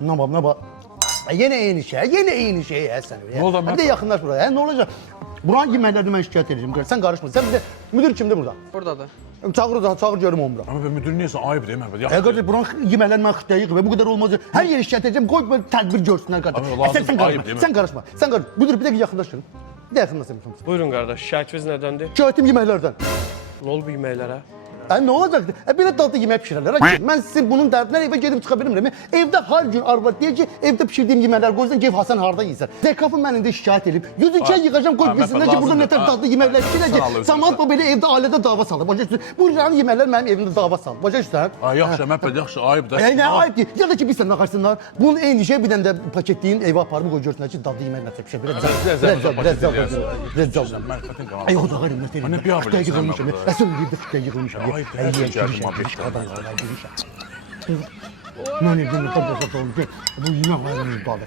Ne bak. Yine eyni şey ya sen. Ne oldu Bir de yakınlaş buraya. Ne olacak? Buranın yeməklərini mən şikayət edeceğim. Sen karışma. Sen bir de müdür kimdir burada? Buradadır. Çağır görüm onu bura. Ama ben müdür neyse ayıp değil mi? Qardaş, buranın yeməklərini mən xıtlayıq və bu qədər olmaz. Hər yeri şikayət edeceğim. Qoy böyle tədbir görsünlər qardaş. Abi, lazım, Sen ayıp karışma. değil mi? Sen karışma. Sen karışma. Müdür bir de yakınlaşın. Bir de yakınlaşın. Buyurun qardaş, şikayətiniz nədəndir? Şikayetim yeməklərdən. Nə olub bu yeməklərə? Ne olacaktı? Böyle dadlı yemek pişirirler. Ben sizin bunun derdinden eve gelip çıkabilirim. Evde her gün arvad diye ki evde pişirdiğim yemekler koysan gev Hasan harda yiysen. Zekafın ben de şikayet edip yüzüken yıkacağım koy bilsinler ki burada ne kadar dadlı yemekler pişirecek ki Samat bu böyle evde ailede dava saldı. Başa üstü. Bu yüzden yemekler benim evimde dava saldı. Başa üstü. Yaxşı, Məhəmməd, yaxşı, ayıp da. Ne ayıp ki? Ya da ki bir senden kaçsınlar. Bunun en şey bir tane de paketleyin eve aparımı koy görsünler ki dadlı yemekler pişirecek. Rezzal. Ay o da gayrı mesela. Anne bir abi. Kıtaya yıkılmışım. Esin bir de kıtaya yıkılmışım. Ayıp, Ne ne bu yine var mı kaldı?